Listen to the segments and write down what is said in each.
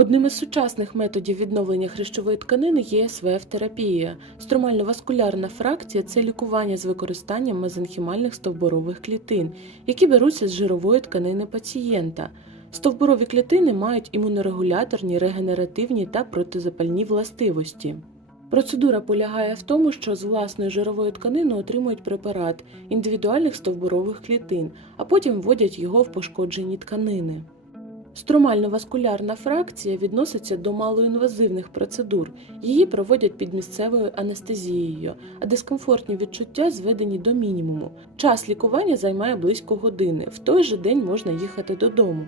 Одним із сучасних методів відновлення хрящової тканини є СВФ-терапія. Стромально-васкулярна фракція це лікування з використанням мезенхімальних стовбурових клітин, які беруться з жирової тканини пацієнта. Стовбурові клітини мають імунорегуляторні, регенеративні та протизапальні властивості. Процедура полягає в тому, що з власної жирової тканини отримують препарат індивідуальних стовбурових клітин, а потім вводять його в пошкоджені тканини. Стромально-васкулярна фракція відноситься до малоінвазивних процедур. Її проводять під місцевою анестезією, а дискомфортні відчуття зведені до мінімуму. Час лікування займає близько години. В той же день можна їхати додому.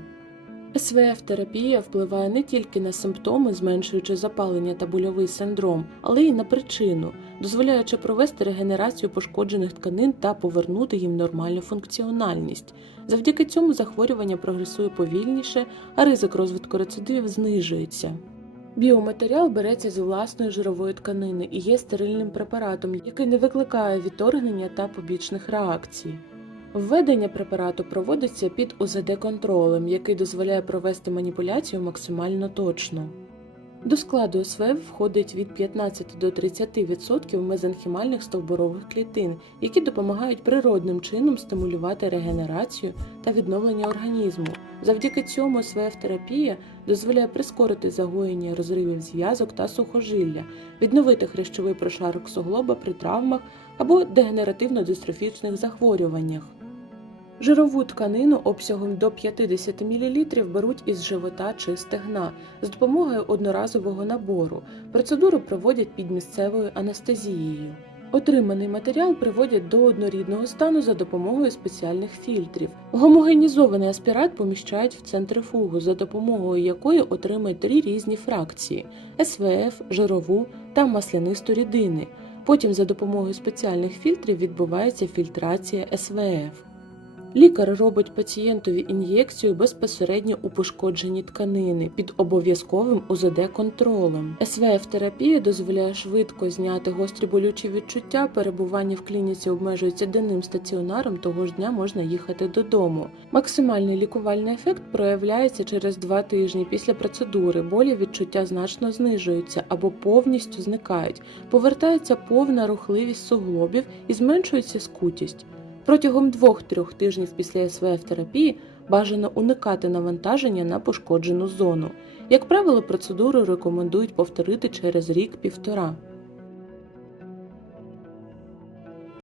СВФ-терапія впливає не тільки на симптоми, зменшуючи запалення та больовий синдром, але й на причину, дозволяючи провести регенерацію пошкоджених тканин та повернути їм нормальну функціональність. Завдяки цьому захворювання прогресує повільніше, а ризик розвитку рецидивів знижується. Біоматеріал береться з власної жирової тканини і є стерильним препаратом, який не викликає відторгнення та побічних реакцій. Введення препарату проводиться під УЗД-контролем, який дозволяє провести маніпуляцію максимально точно. До складу СВФ входить від 15 до 30% мезенхімальних стовбурових клітин, які допомагають природним чином стимулювати регенерацію та відновлення організму. Завдяки цьому СВФ-терапія дозволяє прискорити загоєння розривів зв'язок та сухожилля, відновити хрящовий прошарок суглоба при травмах або дегенеративно-дистрофічних захворюваннях. Жирову тканину обсягом до 50 мл беруть із живота чи стегна з допомогою одноразового набору. Процедуру проводять під місцевою анестезією. Отриманий матеріал приводять до однорідного стану за допомогою спеціальних фільтрів. Гомогенізований аспірат поміщають в центрифугу, за допомогою якої отримають три різні фракції: СВФ, жирову та маслянисту рідини. Потім за допомогою спеціальних фільтрів відбувається фільтрація СВФ. Лікар робить пацієнтові ін'єкцію безпосередньо у пошкоджені тканини під обов'язковим УЗД-контролем. СВФ-терапія дозволяє швидко зняти гострі болючі відчуття. Перебування в клініці обмежується денним стаціонаром, того ж дня можна їхати додому. Максимальний лікувальний ефект проявляється через два тижні після процедури. Болі відчуття значно знижуються або повністю зникають. Повертається повна рухливість суглобів і зменшується скутість. Протягом 2-3 тижнів після СВФ-терапії бажано уникати навантаження на пошкоджену зону. Як правило, процедуру рекомендують повторити через рік-півтора.